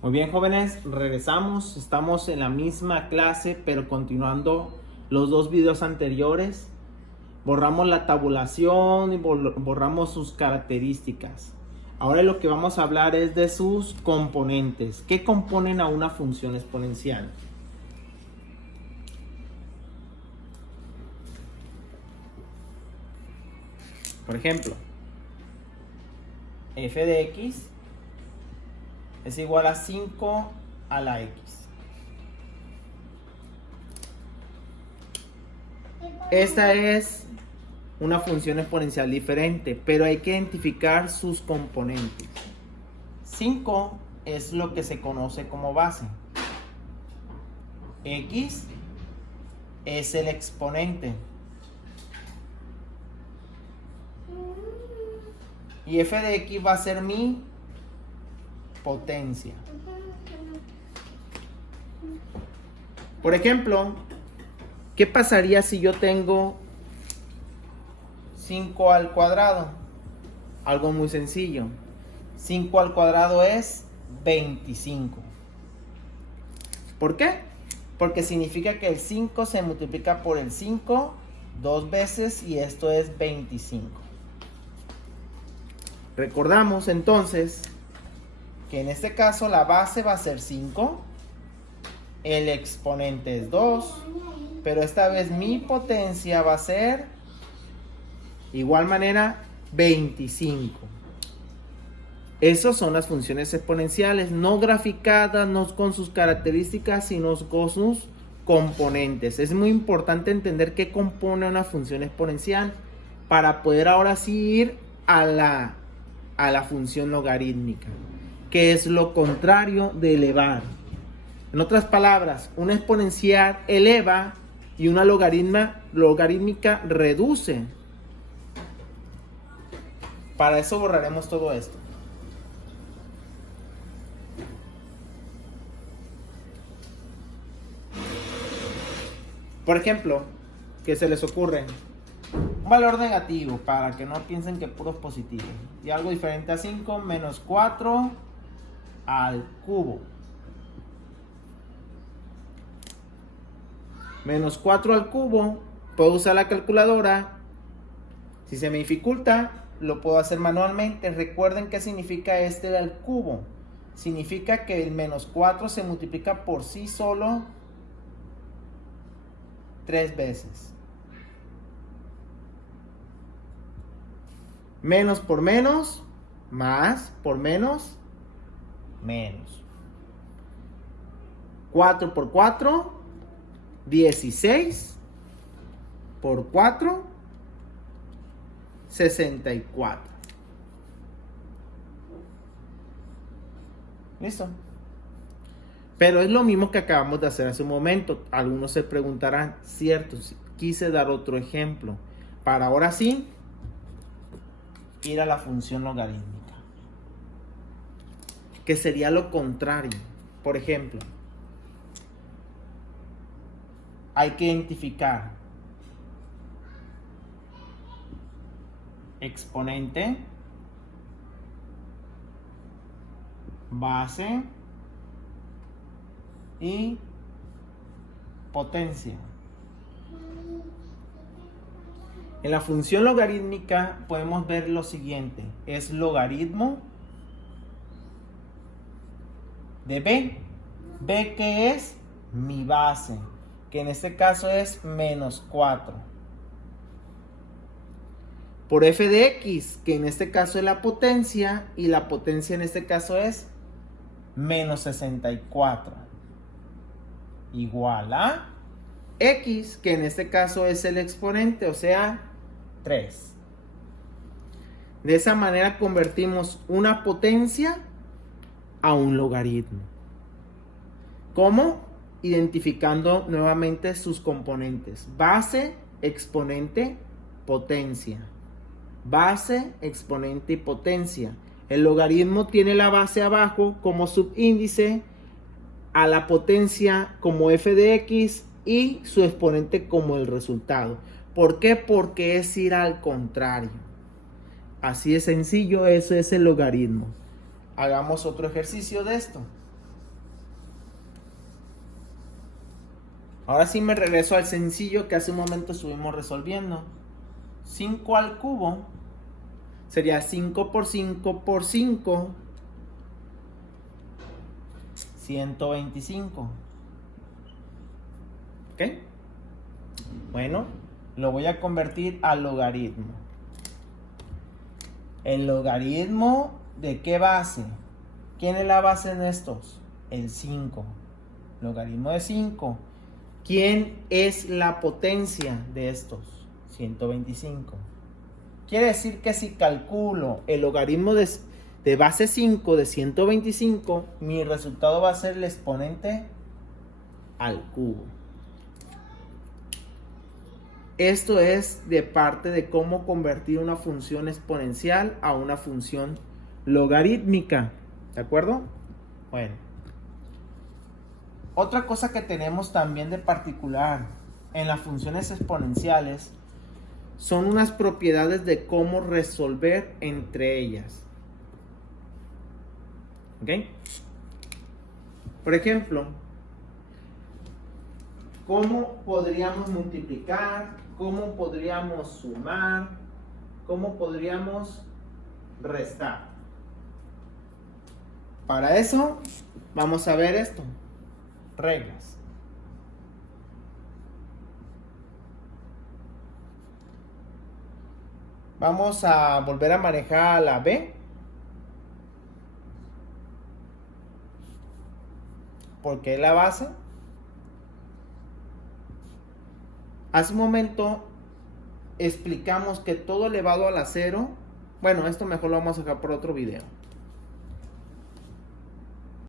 Muy bien, jóvenes, regresamos. Estamos en la misma clase, pero continuando los dos videos anteriores. Borramos la tabulación y borramos sus características. Ahora lo que vamos a hablar es de sus componentes. ¿Qué componen a una función exponencial? Por ejemplo, f de x es igual a 5 a la x. Esta es una función exponencial diferente, pero hay que identificar sus componentes. 5 es lo que se conoce como base. X es el exponente. Y f de x va a ser mi potencia. Por ejemplo, ¿qué pasaría si yo tengo 5 al cuadrado? Algo muy sencillo. 5 al cuadrado es 25. ¿Por qué? Porque significa que el 5 se multiplica por el 5 dos veces y esto es 25. Recordamos entonces que en este caso la base va a ser 5, el exponente es 2, pero esta vez mi potencia va a ser, igual manera, 25. Esas son las funciones exponenciales, no graficadas, no con sus características, sino con sus componentes. Es muy importante entender qué compone una función exponencial para poder ahora sí ir a la función logarítmica, que es lo contrario de elevar. En otras palabras, una exponencial eleva y una logarítmica reduce. Para eso borraremos todo esto. Por ejemplo, ¿qué se les ocurre? Un valor negativo para que no piensen que puro positivo. Y algo diferente a 5 menos 4 al cubo. Menos 4 al cubo. Puedo usar la calculadora. Si se me dificulta, lo puedo hacer manualmente. Recuerden qué significa este del cubo. Significa que el menos 4 se multiplica por sí solo 3 veces. Menos por menos, más por menos, menos. 4 por 4, 16 por 4, 64. ¿Listo? Pero es lo mismo que acabamos de hacer hace un momento. Algunos se preguntarán, cierto, quise dar otro ejemplo. Para ahora sí, ir a la función logarítmica, que sería lo contrario. Por ejemplo, hay que identificar exponente, base y potencia. En la función logarítmica podemos ver lo siguiente. Es logaritmo de b. B que es mi base, que en este caso es menos 4. Por f de x, que en este caso es la potencia, y la potencia en este caso es menos 64. Igual a x, que en este caso es el exponente, o sea, 3. De esa manera convertimos una potencia a un logaritmo. ¿Cómo? Identificando nuevamente sus componentes. Base, exponente, potencia. Base, exponente y potencia. El logaritmo tiene la base abajo como subíndice, a la potencia como f de x y su exponente como el resultado. ¿Por qué? Porque es ir al contrario. Así de sencillo, eso es el logaritmo. Hagamos otro ejercicio de esto. Ahora sí me regreso al sencillo que hace un momento estuvimos resolviendo. 5 al cubo sería 5 por 5 por 5, 125. ¿Ok? Bueno, lo voy a convertir a logaritmo. ¿El logaritmo de qué base? ¿Quién es la base en estos? El 5. Logaritmo de 5. ¿Quién es la potencia de estos? 125. Quiere decir que si calculo el logaritmo de base 5 de 125, mi resultado va a ser el exponente al cubo. Esto es de parte de cómo convertir una función exponencial a una función logarítmica. ¿De acuerdo? Bueno. Otra cosa que tenemos también de particular en las funciones exponenciales son unas propiedades de cómo resolver entre ellas. ¿Ok? Por ejemplo, ¿cómo podríamos multiplicar? ¿Cómo podríamos sumar? ¿Cómo podríamos restar? Para eso vamos a ver esto. Reglas. Vamos a volver a manejar la B. Porque es la base. Hace un momento explicamos que todo elevado a la 0. Bueno, esto mejor lo vamos a dejar por otro video.